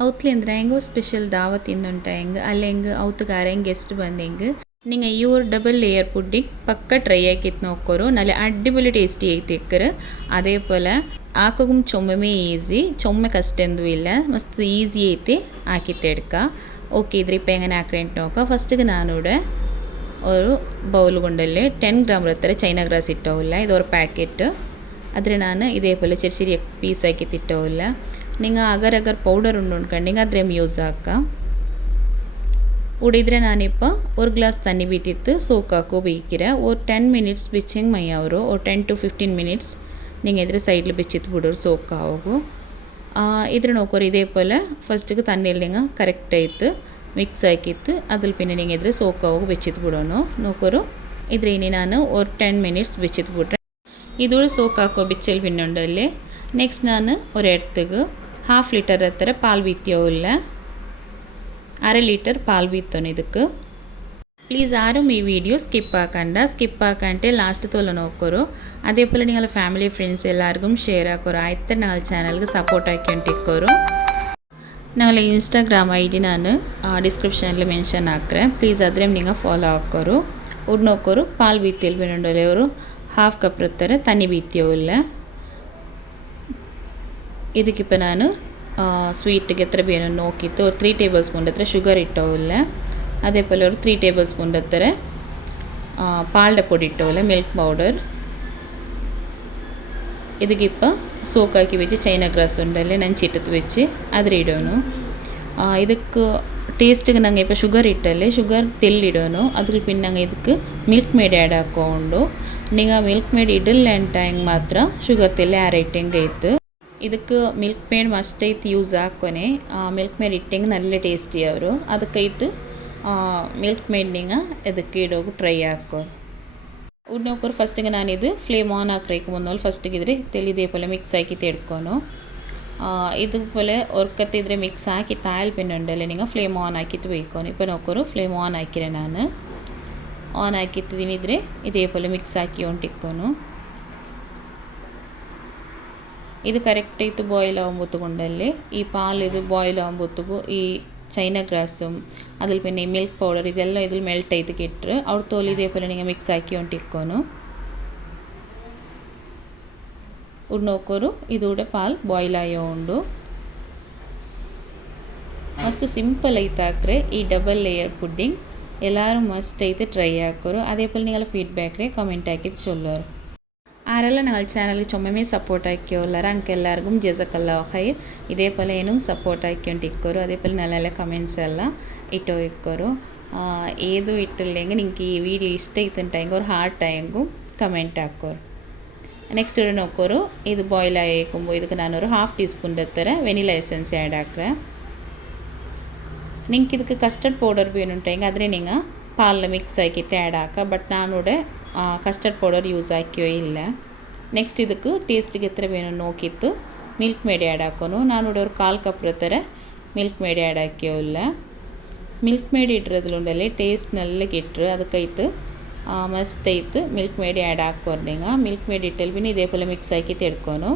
ಅವತ್ಲಿ ಅಂದರೆ ಹೆಂಗೋ ಸ್ಪೆಷಲ್ ದಾವತ್ ಇನ್ನುಂಟ ಹೆಂಗೆ ಅಲ್ಲಿ ಹೆಂಗೆ ಅವತ್ತುಗಾರ ಹೆಂಗೆ ಗೆಸ್ಟ್ ಬಂದು ಹೆಂಗೆ നിങ്ങൾ ഈ ഒരു ഡബിൾ ലെയർ പുഡിംഗ് പക്ക ട്രൈ ആക്കിയിട്ട് നോക്കൂ നല്ല അടിപൊളി ടേസ്റ്റി ആയിത്തേക്കറ് അതേപോലെ ആക്കും ചുമ്മമേ ഈസി ചുമ്മ കഷ്ടൊന്നുമില്ല മസ്ത് ഈസി ആയിട്ട് ആക്കിത്തെടുക്കുക ഓക്കെ ഇതിപ്പോൾ എങ്ങനെ ആക്കണേട്ട് നോക്കാം ഫസ്റ്റ് ഞാനിവിടെ ഒരു ബൗൾ കൊണ്ടല്ലേ 10 ഗ്രാം ഇത്ര ചൈന ഗ്രാസ് ഇട്ടില്ല ഇതൊരു പാക്കറ്റ് അതിൽ ഞാൻ ഇതേപോലെ ചെറിയ ചെറിയ പീസാക്കിയിട്ട് ഇട്ടില്ല നിങ്ങൾ അഗർ പൗഡർ ഉണ്ടെങ്കിൽ അത്രയും യൂസ് ആക്കാം ಉಡಿದ್ರೆ ನಾನಿപ്പോൾ ഒരു ഗ്ലാസ് തണ്ണി ബീറ്റിത്ത് സോക്കാക്കോ ಬೇಯಿக்கிறேன் ഒരു 10 മിനിറ്റ്സ് വെച്ചെങ്കിൽ മയ്യാവರೋ ഒരു 10 to 15 മിനിറ്റ്സ് നിങ്ങൾ ഇതിൽ സൈഡിൽ വെച്ചിട്ട് ಬಿಡೋರು സോക്കാവോ ഇದ್ರ നോക്കോರು ഇതേപോലെ ഫസ്റ്റ് തണ്ണിയിൽ നിങ്ങൾ കറക്റ്റായിട്ട് മിക്സ് ആക്കിയിട്ട് അതിൽ പിന്നെ നിങ്ങൾ ഇതിൽ സോക്കാവോ വെച്ചിട്ട് ಬಿಡೋನು നോക്കോರು ഇದ್ರ ഇനി ഞാൻ ഒരു 10 മിനിറ്റ്സ് വെച്ചിട്ട് ಬಿಟ್ರೆ ഇതോടെ സോക്കാക്കോ ಬಿಚ್ಚಲ್ പിന്നെ ഉണ്ടല്ലേ നെക്സ്റ്റ് ഞാൻ ഒരിടത്തേക്ക് 1/2 ಲೀಟರ್ ಹತ್ತಿರ ಪಾಲ್ ಬೀತಿಯೋಲ್ಲ 1/2 ಲೀಟರ್ ಪಾಲ್ ಬೀತ್ತೋನು ಇದಕ್ಕೆ പ്ലീസ് ആരും ഈ വീഡിയോ സ്കിപ്പാക്കാണ്ട് ലാസ്റ്റ് തോലെ നോക്കോರು അതേപോലെ നിങ്ങളുടെ ഫാമിലി ഫ്രണ്ട്സ് എല്ലാവർക്കും ഷെയർ ആക്കോರು ആಯ್ತು ഞങ്ങളുടെ ചാനಲ್ಗೆ സപ്പോർട്ട് ആക്കിക്കൊണ്ടിരിക്കോರು ഞങ്ങളുടെ ഇൻസ്റ്റാഗ്രാം ഐ ഡി ഞാൻ ഡിസ്ക്രിപ്ഷനിൽ മെൻഷൻ ആக்கிறேன் പ്ലീസ് അതിലും നിങ്ങൾ ഫോളോ ആക്കോರು ഉಡ್ നോക്കോರು പാൽ ബീത്തിയിൽ വേണ്ടല്ലേ ഒരു 1/2 കപ്പ് ಹತ್ತಿರ ತಣ್ಣಿ ಬೀತಿಯೋಲ್ಲ ಇದಕ್ಕಿപ്പോൾ ನಾನು ಸ್ವೀಟಿಗೆ എത്ര ಬೇನೋ നോക്കിയിട്ട് ഒരു 3 ടേബിൾ സ്പൂൺ ಹತ್ತಿರ ಶುಗರ್ ഇട്ടോല്ല അതേപോലെ ഒരു 3 ടേബിൾ സ്പൂൺ ಹತ್ತಿರ പാലിൻ്റെ പൊടി ഇട്ടോല്ല മിൽക്ക് പൗഡർ ಇದಕ್ಕಿപ്പോൾ സോക്കാക്കി വെച്ച് ചൈന ഗ്രാസ് ഉണ്ടല്ലേ ನೆಂಚಿಟ್ಟು വെച്ച് അതിലിടೋನು ಇದಕ್ಕೆ ಟೇಸ್ಟಿಗೆ ನಂಗೆ ഇപ്പോൾ ಶುಗರ್ ಇಟ್ಟല്ലേ ಶುಗರ್ ತೆಲ್ಲಿಡೋನು ಅದ್ರ പിന്നെ ನಂಗೆ ಇದಕ್ಕೆ ಮಿಲ್ಕ್ ಮೇಡ್ ಆ್ಯಡ್ ಹಾಕ್ಕೊಂಡು നിങ്ങൾ ಮಿಲ್ಕ್ ಮೇಡ್ ಇಡಲ್ಲ ಅಂಟಾಂಗೆ ಮಾತ್ರ ಶುಗರ್ ತೆಲ್ಲಿ ಆರೈಟಂಗೆ ಐತೆ ಇದಕ್ಕೆ ಮಿಲ್ಕ್ ಮೇಡ್ ಮಸ್ಟ್ ಐತೆ ಯೂಸ್ ಹಾಕೋನೆ ಮಿಲ್ಕ್ ಮೇಡ್ ಇಟ್ಟಂಗೆ നല്ല ಟೇಸ್ಟಿ ಅವರು ಅದಕ್ಕೈತು ಮಿಲ್ಕ್ ಮೇಡ್ നിങ്ങൾ ಇದಕ್ಕೆ ಇಡೋಕೆ ಟ್ರೈ ಹಾಕೋ ಉಡ್ನೋಕರು ಫಸ್ಟಿಗೆ ನಾನಿದು ಫ್ಲೇಮ್ ಆನ್ ಹಾಕ್ಬೇಕು ಮುಂದೆ ಫಸ್ಟಿಗೆ ಇದ್ರೆ ತೆಲಿದೇಪಲೆ ಮಿಕ್ಸ್ ಹಾಕಿ ತೆಡ್ಕೊನು ഇതുപോലെ ഒർക്കത്തിದ್ರೆ മിക്സ് ആക്കി താൽ പിന്നെ ഉണ്ടല്ലേ നിങ്ങൾ ഫ്ലെയിം ഓൺ ആക്കിയിട്ട് വെക്കണം ഇപ്പോൾ നോക്കൂ ഫ്ലെയിം ഓൺ ആക്കിരെ ഞാൻ ഓൺ ആക്കിയിട്ടിದ್ರೆ ഇതേപോലെ മിക്സ് ആക്കി കൊണ്ടിരിക്കുന്നു ഇത് കറക്റ്റായിട്ട് ബോയിൽ ആകുമ്പോഴത്തേക്കൊണ്ടല്ലേ ഈ പാൽ ഇത് ബോയിൽ ആകുമ്പോഴത്തേക്കും ഈ ചൈന ഗ്രാസും അതിൽ പിന്നെ ഈ മിൽക്ക് പൗഡർ ഇതെല്ലാം ഇതിൽ മെൽറ്റ് ചെയ്ത് കിട്ടും ಅವ್ರ തോല് ഇതേപോലെ നിങ്ങൾ മിക്സ് ആക്കി കൊണ്ടിരിക്കുന്നു ಉಡ್ ನೋಕೋರು ಇದೂടെ ಪಾಲ್ ಬಾಯ್ಲ್ ಆಯೋಂಡು ಮಸ್ತ್ ಸಿಂಪಲ್ ಐತೆ ಹಾಕ್ರೆ ಈ ಡಬಲ್ ಲೇಯರ್ ಪುಡ್ಡಿಂಗ್ ಎಲ್ಲರೂ ಮಸ್ಟ್ ಐತೆ ಟ್ರೈ ಹಾಕೋರು അതേപോലെ നിങ്ങളുടെ ഫീഡ്ബാക്ക് കമൻറ്റ് ആക്കിയിട്ട് ചൊല്ലോರು ആരെല്ലാം ഞങ്ങളുടെ ചാനൽ ചുമ്മമേ സപ്പോർട്ട് ആക്കിയോല്ലാറ് അങ്ക് എല്ലാവർക്കും ജസക്കല്ലാഹു ഖൈർ ഇതേപോലെ ഏനും സപ്പോർട്ട് ആക്കിക്കൊണ്ടിരിക്കോರು അതേപോലെ നല്ല നല്ല കമൻറ്റ്സ് എല്ലാം ഇട്ടോ വെക്കോರು ഏതും ഇട്ടില്ലെങ്കിൽ നിങ്ങൾക്ക് ഈ വീഡിയോ ഇഷ്ട ആയിട്ടുണ്ടെങ്കിൽ ഒരു ഹാർട്ട് ആയെങ്കിൽ കമൻറ്റ് ಹಾಕೋರು ನೆಕ್ಸ್ಟ್ ಇಡ ನೋಕೋರು ಇದು ಬಾಯ್ಲ್ ಆಯ್ಕೊಂಬೋ ಇದಕ್ಕೆ ನಾನೊರು 1/2 ಟೀಸ್ಪೂನ್ ಹತ್ತಿರ ವೆನಿಲಾ ಎಸೆನ್ಸ್ ಆ್ಯಡ್ ಹಾಕ್ರೆ ನಿಂಗೆ ಇದಕ್ಕೆ ಕಸ್ಟರ್ಡ್ ಪೌಡರ್ ಬೇನುಂಟೆಂಗೆ ಆದರೆ ನಿಂಗೆ ಪಾಲ್ ಮಿಕ್ಸ್ ಆಕಿತ್ತು ಆ್ಯಡ್ ಹಾಕ ಬಟ್ ನಾನೂಡೆ ಕಸ್ಟರ್ಡ್ ಪೌಡರ್ ಯೂಸ್ ಹಾಕಿಯೋ ಇಲ್ಲ ನೆಕ್ಸ್ಟ್ ಇದಕ್ಕೆ ಟೇಸ್ಟಿಗೆ ಹತ್ತಿರ ಬೇನು ನೋಕಿತ್ತು ಮಿಲ್ಕ್ ಮೇಡ್ ಆ್ಯಡ್ ಹಾಕೋನು ನಾನೂಡೆ ഒരു 1/4 ಕಪ್ ಹತ್ತಿರ ಮಿಲ್ಕ್ ಮೇಡ್ ಆ್ಯಡ್ ಹಾಕಿಯೋ ಇಲ್ಲ ಮಿಲ್ಕ್ ಮೇಡ್ ಇಟ್ಟಿರೋದ್ರಲ್ಲಿ ಟೇಸ್ಟ್ നല്ല കിട്ടും ಅದಕ್ಕೈತು ಮಸ್ಟ್ ಐತೆ ಮಿಲ್ಕ್ ಮೇಡ್ ಆ್ಯಡ್ ಹಾಕೋರ್ನಿಂಗ ಮಿಲ್ಕ್ ಮೇಡ್ ಇಟ್ಟಲ್ಲಿ പിന്നെ ഇതേപോലെ മിക്സ് ആക്കി ತೆಡ್ಕೊನು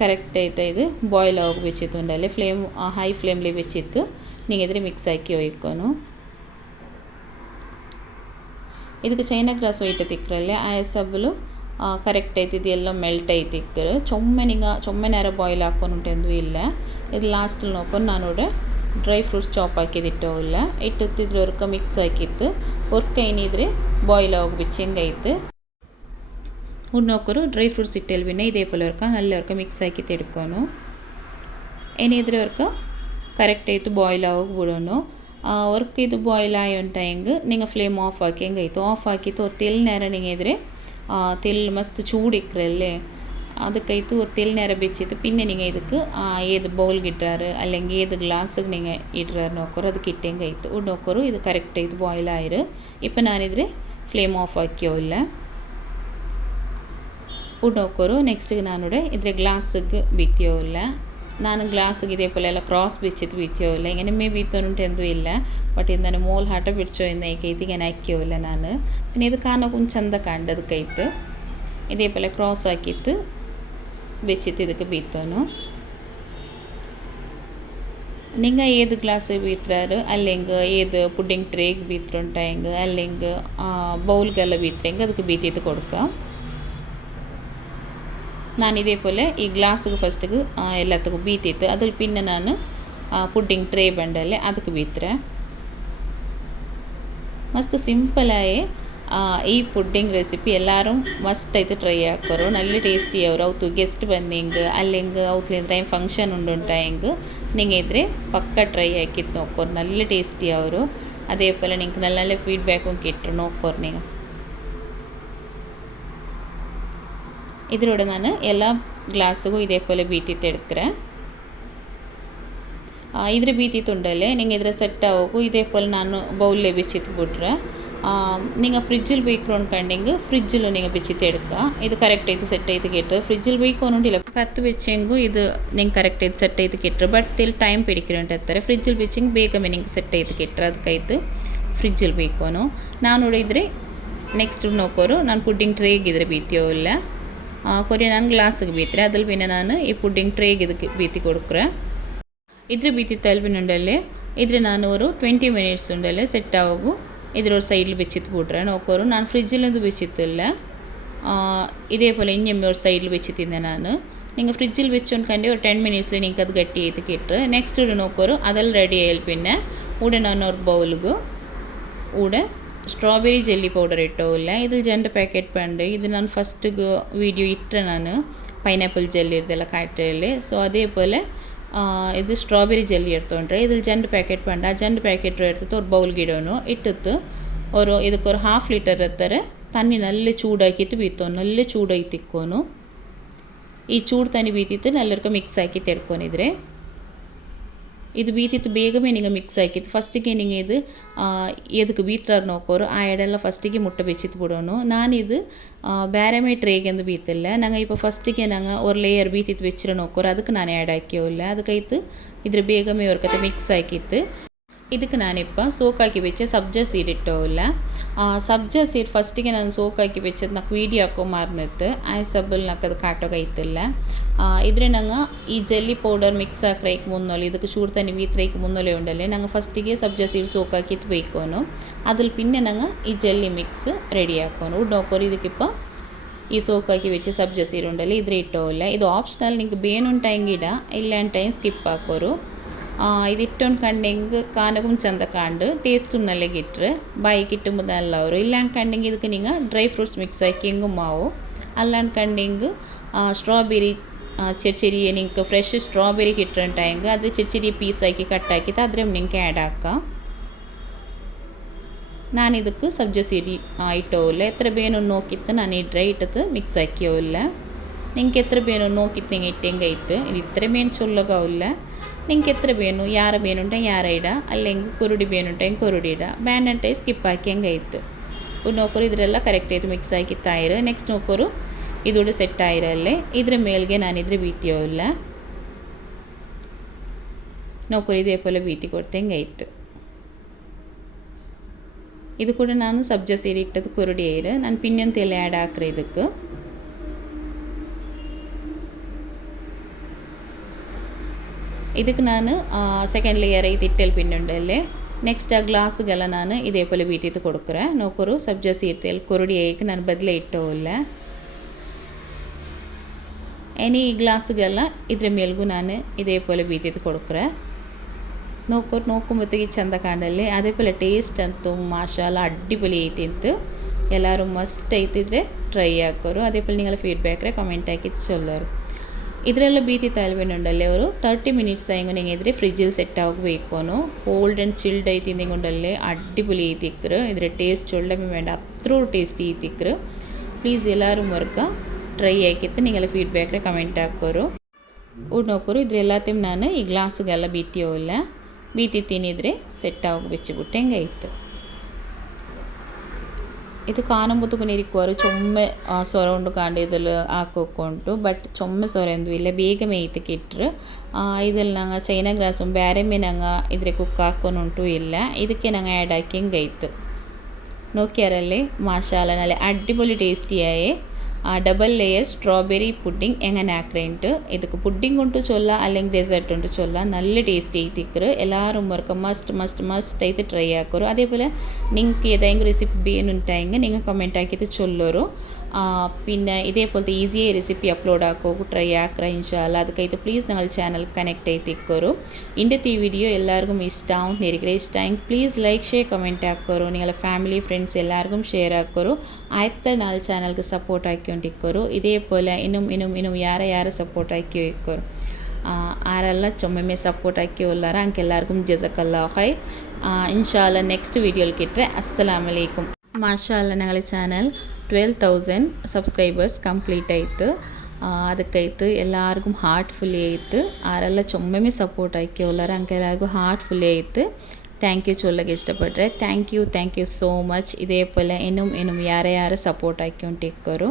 കറക്റ്റ് ആയിട്ട് ഇത് ബോയിൽ ആಗಿ വെച്ചിട്ടുണ്ടല്ലേ ഫ്ലെയിം ഹൈ ഫ്ലെയിമിൽ വെച്ചിട്ട് നിങ്ങൾ ഇതിൽ മിക്സ് ആക്കി ഒഴിക്കുന്നു ಇದಕ್ಕೆ ಚೈನಾ ಗ್ರಾಸ್ ಒಯ್ಟ ತಿಕ್ಕರಲ್ಲೇ ಆ ಸಬ್ಬಲು ಕರೆಕ್ಟ್ ಐತೆ ಇದೆಲ್ಲ ಮೆಲ್ಟ್ ಐತೆ ತಿಕ್ಕರು ಚೊಮ್ಮೆ ನೇರ ಬಾಯ್ಲ್ ಹಾಕೊಂಡು ಇಲ್ಲ ಇದು ಲಾಸ್ಟಲ್ಲಿ ನೋಡ್ಕೊಂಡು ನಾನೋಡೆ ಡ್ರೈ ಫ್ರೂಟ್ಸ್ ಚಾಪ್ ಹಾಕಿದಿಟ್ಟೋಲ್ಲ ಇಟ್ಟಿದ್ರೆ ಅವ್ರಕ ಮಿಕ್ಸ್ ಹಾಕಿತ್ತು ಅವ್ರಕ ಏನಿದ್ರೆ ಬಾಯ್ಲ್ ಆಗಿ ಬಿಚ್ಚಂಗೈತೆ ಉಣ್ಣೋಕರು ಡ್ರೈ ಫ್ರೂಟ್ಸ್ ಇಟ್ಟಲ್ಲಿ ಬಿನ್ನ ಇದೇಪೋಲೆ ಅವ್ರಕ ಅಲ್ಲಿ ಅವ್ರಕ ಮಿಕ್ಸ್ ಹಾಕಿ ತೆಡ್ಕೊನು ಏನಿದ್ರೆ ಅವ್ರಕ ಕರೆಕ್ಟ್ ಆಯಿತು ಬಾಯ್ಲ್ ಆಗಿ ಬಿಡೋನು ಅವ್ರಕ್ಕೆ ಇದು ಬಾಯ್ಲ್ ಆಯೋನ್ ಟೈಂಗೆ നിങ്ങൾ ಫ್ಲೇಮ್ ಆಫ್ ಹಾಕಿ ಹೆಂಗಾಯ್ತು ಆಫ್ ಹಾಕಿತ್ತು ಅವ್ರು ತೆಲ್ ನೇರ നിങ്ങൾ ಇದ್ರೆ ತೆಲ್ ಮಸ್ತ್ ചൂടിക്കറല്ലേ ಅದಕ್ಕೈತು ഒരു തെൽ നേരം വെച്ചിട്ട് പിന്നെ നിങ്ങൾ ಇದಕ್ಕೆ ഏത് ബൗಲ್ಗೆ ഇട്ടാറ് അല്ലെങ്കിൽ ഏത് ഗ്ലാസ്സിಗೆ നിങ്ങൾ ഇടാറ് നോക്കോರು ಅದಕ್ಕೆ ಇಟ್ಟಂಗೈತು ಉಡ್ ನೋಕೋರು ಇದು ಕರೆಕ್ಟ್ ಆಯ್ತು ಬಾಯ್ಲ್ ಆಯಿರು ಇപ്പം ನಾನಿದ್ರೆ ಫ್ಲೇಮ್ ಆಫ್ ಹಾಕಿಯೋ ಇಲ್ಲ ಉಡ್ ನೋಕೋರು ನೆಕ್ಸ್ಟಿಗೆ ನಾನುಡೆ ಇದ್ರೆ ഗ്ലാസ്സിಗೆ ಬಿತ್ತಿಯೋ ಇಲ್ಲ ನಾನು ഗ്ലാസ്സിಗೆ ഇതേപോലെ ಎಲ್ಲ ക്രോസ് വെച്ചിട്ട് ബീത്തിയോ ഇല്ല ഇങ്ങനെ മേ ബീത്തോനുണ്ട് എന്തും ഇല്ല ಬಟ್ ಇಂದನೆ ಮೋಲ್ ಹಠ ಬಿಡ್ಚೋ ಇಂದೈಕೈತಿ ಇങ്ങനെ ಹಾಕಿಯೋ ಇಲ್ಲ ನಾನು പിന്നെ ಇದು ಕಾಣೋಕೆ ಚಂದ ಕಾಂಡದಕ್ಕೈತು ഇതേപോലെ ക്രോസ് ആക്കിയിട്ട് വെച്ചിട്ട് ಇದಕ್ಕೆ ಬೀತೋನು നിങ്ങൾ ഏത് ഗ്ലാസ് ബീത്രാറ് അല്ലെങ്കിൽ ഏത് പുഡിംഗ് ട്രേക്ക് ബീത്രുണ്ടായെങ്കിൽ അല്ലെങ്കിൽ ബൗಲ್ಗೆಲ್ಲ ಬೀತ್ರೆಂಗೆ ಅದಕ್ಕೆ ಬೀತಿದ್ದು കൊടുക്കാം. ನಾನು ಇದೇಪೋಲೆ ಈ ಗ್ಲಾಸ್ಗೆ ಫಸ್ಟಿಗೆ ಎಲ್ಲದಕ್ಕೂ ಬೀತಿತ್ತು ಅದ್ರ ಪಿನ್ನ ನಾನು ಪುಡ್ಡಿಂಗ್ ಟ್ರೇ ಬಂಡಲ್ಲೇ ಅದಕ್ಕೆ ಬೀತ್ರೆ ಮಸ್ತ್ ಸಿಂಪಲಾಗಿ ಈ ಪುಡ್ಡಿಂಗ್ ರೆಸಿಪಿ ಎಲ್ಲರೂ ಮಸ್ಟ್ ಆಯ್ತು ಟ್ರೈ ಹಾಕೋರು നല്ല ಟೇಸ್ಟಿ ಅವರು ಅವತ್ತು ಗೆಸ್ಟ್ ಬಂದಿಂಗೆ ಅಲ್ಲಿಂಗೆ ಅವತ್ತಲಿಂದ ಏನು ಫಂಕ್ಷನ್ ಉಂಡುಂಟಾಯಂಗೆ നിങ്ങൾ ಇದ್ರೆ ಪಕ್ಕ ಟ್ರೈ ಹಾಕಿತ್ತು ನೋಕೋರು നല്ല ಟೇಸ್ಟಿ ಅವರು അതേപോലെ നിങ്ങൾക്ക് നല്ല നല്ല ഫീഡ്ബാക്കും കിട്ടും നോക്കോರು നിങ്ങൾ. ഇതിലൂടെ ನಾನು ಎಲ್ಲ ಗ್ಲಾಸ್ಗೂ ಇದೇಪೋಲೆ ಬೀತಿತ್ತು ಎಡ್ಕ್ರೆ ಇದ್ರ ಬೀತಿತ್ತುಂಡಲ್ಲೇ ನಿಂಗೆ ಇದ್ರ ಸೆಟ್ ಆಗೋಗು ಇದೇಪೋಲೆ ನಾನು ಬೌಲ್ಲೇ ಬಿಚ್ಚಿತ್ತು ಬಿಟ್ರೆ നിങ്ങൾ ഫ്രിഡ്ജിൽ വെക്കണമെന്നുണ്ടെങ്കിൽ ഫ്രിഡ്ജിൽ നിങ്ങൾ വെച്ചിട്ട് എടുക്കുക. ഇത് കറക്റ്റ് ചെയ്ത് സെറ്റ് ചെയ്ത് കിട്ടും. ഫ്രിഡ്ജിൽ വെക്കൊന്നുമില്ല 10 വെച്ചെങ്കിൽ ഇത് നിങ്ങൾ കറക്റ്റ് ചെയ്ത് സെറ്റ് ചെയ്ത് കിട്ടും. ಬಟ್ ತಿಲ್ ಟೈಮ್ പിടിക്കുന്നുണ്ട് എത്ര ಫ್ರಿಡ್ಜಿൽ വെച്ചെങ്കിൽ ಬೇಗನೆ ನಿಂಗೆ ಸೆಟ್ ചെയ്ത് കിട്ടും. ಅದಕ್ಕಾಯ್ತು ಫ್ರಿಡ್ಜಿൽ ಬೇಕೋನು ನಾನು ನೋಡಿದರೆ ನೆಕ್ಸ್ಟ್ ನೋಕೋರು ನಾನು ಪುಡ್ಡಿಂಗ್ ಟ್ರೇಗೆ ಇದ್ರೆ ಬೀತಿಯೋ ಇಲ್ಲ ಕೊರೆ ನಾನು ಗ್ಲಾಸಿಗೆ ಬೀತ್ರೆ ಅದ್ರಲ್ಲಿ പിന്നെ ನಾನು ಈ ಪುಡ್ಡಿಂಗ್ ಟ್ರೇಗೆ ಇದಕ್ಕೆ ಬೀತಿ ಕೊಡ್ಕ್ರೆ ಇದ್ರ ಬೀತಿ ತಲ್ಬಿನುಂಡಲ್ಲೇ ಇದ್ರೆ ನಾನು ഒരു 20 ಮಿನಿಟ್ಸ್ ಉಂಡಲ್ಲೇ ಸೆಟ್ ಆಗೋಗು ഇതിലൊരു സൈഡിൽ വെച്ചിട്ട് പോട്ടെ നോക്കോറു ഞാൻ ഫ്രിഡ്ജിലൊന്നും വെച്ചിട്ടില്ല ഇതേപോലെ ഇനിയും ഒരു സൈഡിൽ വെച്ചിട്ടിരുന്ന ഞാൻ നിങ്ങൾ ഫ്രിഡ്ജിൽ വെച്ചുകൊണ്ടു ഒരു 10 മിനിറ്റ്സിൽ നിങ്ങൾക്ക് അത് ಗಟ್ಟಿ ചെയ്ത് കിട്ടും. നെക്സ്റ്റ് ഒരു നോക്കോറു അതെല്ലാം റെഡി ആയാൽ പിന്നെ ഇവിടെ ഞാൻ ഒരു ബൗലിಗೆ ഇവിടെ ಸ್ಟ್ರಾಬೆರಿ ಜೆಲ್ಲಿ ಪೌಡರ್ ಇಟ್ಟೋಲ್ಲ ಇದು ಜಂಡ ಪ್ಯಾಕೆಟ್ ಬಂದು ಇದು ನಾನು ಫಸ್ಟಿಗೆ ವೀಡಿಯೋ ಇಟ್ಟರೆ ನಾನು ಪೈನಾಪಲ್ ಜೆಲ್ಲಿ ಇರ್ದೆಲ್ಲ ಕಾಯ್ಟಲ್ಲಿ ಸೊ അതേപോലെ ಇದು ಸ್ಟ್ರಾಬೆರಿ ಜೆಲ್ಲಿ എടുത്തോണ്ടರೆ ഇതിൽ ജണ്ട് പാക്കറ്റ് വേണ്ട ആ ജണ്ട് പാക്കറ്റ് എടുത്തിട്ട് ഒരു ബൗಲ್ಗೆ ಇಡೋನು ಇಟ್ಟಿತ್ತು ഒരു ಇದಕ್ಕೊಂದು 1/2 ಲೀಟರ್ ಎತ್ತಾರೆ ತಣ್ಣಿ നല്ല ചൂടാക്കിയിട്ട് ಬೀತೋನು നല്ല ಚೂಡಾಗಿ ತಿಕ್ಕೋನು ಈ ಚೂಡು ತಣ್ಣಿ ಬೀತಿತ್ತು ನಲ್ಲರ್ಕ ಮಿಕ್ಸ್ ಹಾಕಿ ತೆಡ್ಕೊಂಡಿದ್ರೆ ಇದು ಬೀತಿತ್ತು ಬೇಗನೆ ನಿಂಗೆ ಮಿಕ್ಸ್ ಹಾಕಿತ್ತು ಫಸ್ಟಿಗೆ ನಿಂಗೆ ಇದು ಎದಕ್ಕೆ ಬೀತ್ರಾರು ನೋಕೋರು ಆ ಎಡೆಲ್ಲ ಫಸ್ಟಿಗೆ ಮುಟ್ಟೆ ಬೆಚ್ಚಿತ್ತು ಬಿಡೋನು ನಾನಿದು ಬೇರೆಮೇ ಟ್ರೇಗೆ ಎಂದು ಬೀತಿಲ್ಲ ನಂಗೆ ಇಪ್ಪ ಫಸ್ಟಿಗೆ ನಂಗೆ ஒரு ಲೇಯರ್ ಬೀತಿತ್ತು ಬೆಚ್ಚಿರ ನೋಕೋರು ಅದಕ್ಕೆ ನಾನು ಆ್ಯಡ್ ಹಾಕಿಯೋಲ್ಲ ಅದಕ್ಕಾಯ್ತು ಇದ್ರ ಬೇಗಮೇ ಅವ್ರ ಕತೆ ಮಿಕ್ಸ್ ಹಾಕಿತ್ತು ಇದಕ್ಕೆ ನಾನಿಪ್ಪ ಸೋಕಾಕಿ ಬೆಚ್ಚ ಸಬ್ಜಾ ಸೀಡ್ ಇಟ್ಟೋಲ್ಲ ಸಬ್ಜಾ ಸೀಡ್ ಫಸ್ಟಿಗೆ ನಾನು ಸೋಕಾಕಿ ಬೆಚ್ಚದು నాకు ವೀಡಿಯೋ ಹಾಕೋ ಮಾರ್ನಿತ್ತು ಆ ಸಬ್ಬಲ್ నాకు ಅದು ಕಾಟೋಗೈತಿಲ್ಲ ಇದ್ರೆ ನಂಗೆ ಈ ಜೆಲ್ಲಿ ಪೌಡರ್ ಮಿಕ್ಸ್ ಹಾಕ್ರೈಕ್ ಮುನ್ನೋಲಿ ಇದಕ್ಕೆ ಚೂಡು ತನಿ ಬೀತ್ರೈಕ್ ಮುನ್ನೋಲೆ ಉಂಡಲ್ಲೇ ನಂಗೆ ಫಸ್ಟಿಗೆ ಸಬ್ಜಾ ಸೀಡ್ ಸೋಕಾಕಿತ್ತು ಬೇಕೋನು ಅದ್ರಲ್ಲಿ ಪಿನ್ನೆ ನಂಗೆ ಈ ಜೆಲ್ಲಿ ಮಿಕ್ಸ್ ರೆಡಿ ಹಾಕೋನು ನೋಕೋರು ಇದಕ್ಕಿಪ್ಪ ಈ ಸೋಕಾಕಿ വെച്ച് ಸಬ್ಜಾ ಸೀಡ್ ಉಂಡಲ್ಲಿ ಇದ್ರೆ ಇಟ್ಟೋಲ್ಲ ಇದು ಆಪ್ಷನಲ್ ನಿಂಗೆ ಬೇನುಂಟಾಯಂಗೆ ಇಡ ಇಲ್ಲ ಟೈಮ್ ಸ್ಕಿಪ್ ಹಾಕೋರು ഇത് ഇട്ടുകൊണ്ടെങ്കിൽ കാനകും ചന്ത കാണ്ട് ടേസ്റ്റും നല്ല കിട്ടും ബായി കിട്ടുമ്പോൾ നല്ലവരും ഇല്ലാണ്ട് കണ്ടെങ്കിൽ ഇതൊക്കെ നിങ്ങൾ ഡ്രൈ ഫ്രൂട്ട്സ് മിക്സ് ആക്കിയെങ്കിൽ മാവും അല്ലാണ്ട് കണ്ടെങ്കിൽ സ്ട്രോബെറി ചെറിയ ചെറിയ നിങ്ങൾക്ക് ഫ്രഷ് സ്ട്രോബെറി കിട്ടുന്നുണ്ടെങ്കിൽ അതിൽ ചെറിയ ചെറിയ പീസാക്കി കട്ടാക്കിയിട്ട് അതിലും നിങ്ങൾക്ക് ആഡ് ആക്കാം. ഞാനിതൊക്കെ സബ്ജ സീഡ് ഇട്ടോല്ല എത്ര ಬೇನು നോക്കിയിട്ട് ನಾನು ಈ ಡ್ರೈ ಇಟ್ಟದ್ದು ಮಿಕ್ಸ್ ಹಾಕಿಯೋಲ್ಲ നിങ്ങൾക്ക് എത്ര ಬೇನು നോക്കിയിട്ട് നിങ്ങൾ ഇട്ടെങ്കിൽ ആಯ್ತು ಇದು ಇത്ര ಬೇನು ಚೊಲ್ಲೋಗಾವಿಲ್ಲ നിങ്ങൾക്ക് എത്ര ಬೇನು ಯಾರ ಬೇನುಂಟೆ ಯಾರ ಇಡ അല്ലെങ്കിൽ ಕೊರುಡಿ ಬೇನುಂಟೆ ಕೊರುಡಿ ಇಡ ಬ್ಯಾಂಡ್ ಸ್ಕಿಪ್ ಹಾಕಿಯಂಗೆ ಆಯ್ತು ನೋಕೋರು ಇದರೆಲ್ಲ ಕರೆಕ್ಟ್ ಆಯ್ತು ಮಿಕ್ಸ್ ಹಾಕಿ ತಾಯಿರು ನೆಕ್ಸ್ಟ್ ನೋಕೋರು ಇದೂടെ ಸೆಟ್ ಆಯಿರಲ್ಲೇ ಇದ್ರ ಮೇಲ್ಗೆ ನಾನಿದ್ರೆ ಬೀತಿಯೋ ಇಲ್ಲ ನೋಕೋರು ಇದೇಪೋಲೆ ಬೀತಿ ಕೊಡ್ತಂಗೆ ಆಯ್ತು ಇದು ಕೂಡ ನಾನು ಸಬ್ಜಾ ಸೀಡ್ ಇಟ್ಟದ್ದು ಕೊರುಡಿ ಆಯಿರು ನಾನು ಪಿನ್ನಂತೆಲ್ಲ ಆ್ಯಡ್ ಹಾಕ್ರೆ ಇದಕ್ಕೆ ಇದಕ್ಕೆ ನಾನು ಸೆಕೆಂಡ್ ಲೇಯರ್ ಐದು ಇಟ್ಟಲ್ಲಿ ಪಿನ್ನುಂಡಲ್ಲೇ ನೆಕ್ಸ್ಟ್ ಆ ಗ್ಲಾಸ್ಗೆಲ್ಲ ನಾನು ಇದೇಪೋಲೆ ಬೀತಿತ್ತು ಕೊಡ್ಕ್ರೆ ನೋಕೋರು ಸಬ್ಜಾ ಸೀಡ್ ತೆಲ್ ಕೊರುಡಿ ಏಕೆ ನಾನು ಬದಲೇ ಇಟ್ಟೋಲ್ಲ ಇനി ಈ ಗ್ಲಾಸ್ಗೆಲ್ಲ ಇದ್ರ ಮೇಲ್ಗೂ ನಾನು ಇದೇಪೋಲೆ ಬೀತಿತ್ತು ಕೊಡ್ಕ್ರೆ ನೋಕೋರು ನೋಡ್ಕೊಂಬತ್ತಿಗೆ ಚಂದ ಕಾಣಲ್ಲಿ അതേപോലെ ಟೇಸ್ಟ್ ಅಂತೂ ಮಾಶಾಲ್ಲ ಅಡ್ಡಿಪೊಲಿ ಐತಿ ಅಂತ ಎಲ್ಲರೂ ಮಸ್ಟ್ ಐತಿದ್ರೆ ಟ್ರೈ ಹಾಕೋರು അതേപോലെ നിങ്ങളെ ഫീഡ്ബാക്ക് കമൻറ്റ് ആക്കി ചൊല്ലോರು ಇದರೆಲ್ಲ ಬೀತಿ ತಾಲ್ಬೇನುಂಡಲ್ಲಿ ಅವರು 30 ಮಿನಿಟ್ಸ್ ಆಯ್ತು ನೀವು ಇದ್ರೆ ಫ್ರಿಡ್ಜಿൽ ಸೆಟ್ ಆಗಬೇಕೋನು ಕೋಲ್ಡ್ ಆ್ಯಂಡ್ ಚಿಲ್ಡ್ ಐತಿ ತಿಂಗೊಂಡಲ್ಲಿ ಅಡ್ಡಿಪೊಲಿ ಐತಿಕ್ರು ಇದ್ರೆ ಟೇಸ್ಟ್ ಒಳ್ಳೆಮೆ ಬೇಡ ಅത്ര ಟೇಸ್ಟಿ ಐತಿಕ್ರು ಪ್ಲೀಸ್ ಎಲ್ಲರೂ ವರ್ಕ ಟ್ರೈ ಆಕಿತ್ತು ನಿಂಗೆಲ್ಲ ಫೀಡ್ಬ್ಯಾಕ್ರೆ ಕಮೆಂಟ್ ಹಾಕೋರು ನೋಕೋರು ಇದ್ರೆ ಎಲ್ಲத்தையும் ನಾನು ಈ ಗ್ಲಾಸ್ಗೆಲ್ಲ ಬೀತಿಯೋ ಇಲ್ಲ ಬೀತಿ ತಿನ್ನಿದ್ರೆ ಸೆಟ್ ಆಗಿ ಬೆಚ್ಚಿಬಿಟ್ಟು ಹೆಂಗಾಯ್ತು ಇದು ಕಾಣಂಬುತ್ತುಕೊಂಡು ಇರಿക്കുವರು ಚೊಮ್ಮೆ ಸೊರ ಉಂಡು ಕಾಂಡು ಇದಲ್ಲಿ ಹಾಕೋಕೊಂಡು ಬಟ್ ಚೊಮ್ಮೆ ಸೊರ ಎಂದು ಇಲ್ಲ ಬೇಗ ಮೇಯ್ತಕ್ಕೆ ಇಟ್ಟರು ಇದಲ್ಲಿ ನಂಗೆ ಚೈನಾ ಗ್ರಾಸು ಬೇರೆ ಮೇ ನಂಗೆ ಇದ್ರೆ ಕುಕ್ ಹಾಕೋನುಂಟು ಇಲ್ಲ ಇದಕ್ಕೆ ನಂಗೆ ಆ್ಯಡ್ ಹಾಕಿ ಹೆಂಗಾಯ್ತು ನೋಕ್ಯಾರಲ್ಲಿ ಮಾಶಾಲ നല്ല അടിപൊളി ടേസ്റ്റിയായി ഡബിൾ ലെയർ സ്ട്രോബെറി പുഡിംഗ് എങ്ങനെ ആക്കുന്നുണ്ട് ಇದಕ್ಕೆ പുഡിംഗ് ಉಂಟು ಚೊಲ್ಲ അല്ലെങ്കിൽ ಡೆಸರ್ಟ್ ಉಂಟು ಚೊಲ್ಲ നല്ല ടേസ്റ്റ് ಐತಿಕ್ರು എല്ലാവരും വർക്ക് മസ്റ്റ് ആയിട്ട് ട്രൈ ആക്കോರು അതേപോലെ നിങ്ങൾക്ക് ഏതെങ്കിലും റെസിപ്പി വേണമെന്നുണ്ടെങ്കിൽ നിങ്ങൾ കമൻറ്റ് ആക്കിയിട്ട് ചൊല്ലോರು പിന്നെ ഇതേപോലത്തെ ഈസിയായി റെസിപ്പി അപ്ലോഡ് ആക്കോ ട്രൈ ആക്കുക ഇൻഷാല്ല ಅದಕ್ಕೈತೆ ಪ್ಲೀಸ್ ഞങ്ങൾ ചാനൽ കണക്ട് ആയിത്തിക്കോರು ഇന്നത്തെ ഈ വീഡിയോ എല്ലാവർക്കും ഇഷ്ടമാവും നേരിട്ട് ഇഷ്ടമായി പ്ലീസ് ലൈക്ക് ഷെയർ കമൻറ്റ് ആക്കോರು നിങ്ങളുടെ ഫാമിലി ഫ്രണ്ട്സ് എല്ലാവർക്കും ഷെയർ ആക്കോರು ಆಯ್ತು ನಾಳೆ ಚಾನಲ್ಗೆ ಸಪೋರ್ಟ್ ಹಾಕ್ಕೊಂಡಿಕ್ಕೋರು ಇದೇപോലെ ಇನ್ನು ಯಾರು ಸಪೋರ್ಟ್ ಹಾಕಿ ಇಕ್ಕೋರು ಆರೆಲ್ಲ ಚೊಮ್ಮೆ ಸಪೋರ್ಟ್ ಹಾಕಿ ಉಲ್ಲಾರ ಅಂಕೆಲ್ಲರಿಗೂ ಜಜಕಲ್ಲಾ ಖೈರ್ ഇൻഷാല്ല നെക്സ്റ്റ് വീഡിയോയിൽ കിട്ടേ അസ്സലാമു അലൈക്കും മാഷാല്ല ഞങ്ങളുടെ ചാനൽ 12,000 ಸಬ್ಸ್ಕ್ರೈಬರ್ಸ್ ಕಂಪ್ಲೀಟ್ ಆಯಿತು ಅದಕ್ಕೈತು ಎಲ್ಲರಿಗೂ ಹಾರ್ಟ್ಫುಲ್ಲಿ ಆಯಿತು ಆರೆಲ್ಲ ಚೊಮ್ಮೆ ಸಪೋರ್ಟ್ ಹಾಕಿ ಉಲ್ಲಾರ ಅಂಕೆಲ್ಲರಿಗೂ ಹಾರ್ಟ್ಫುಲ್ಲಿ ಆಯಿತು ಥ್ಯಾಂಕ್ ಯು ಚೊಲ್ಲಗೆ ಇಷ್ಟಪಟ್ಟರೆ ಥ್ಯಾಂಕ್ ಯು ಸೋ ಮಚ್ ಇದೇപോലെ ഇന്നും ಯಾರು ಸಪೋರ್ಟ್ ಹಾಕ್ಕೊಂಡಿಕ್ಕೋರು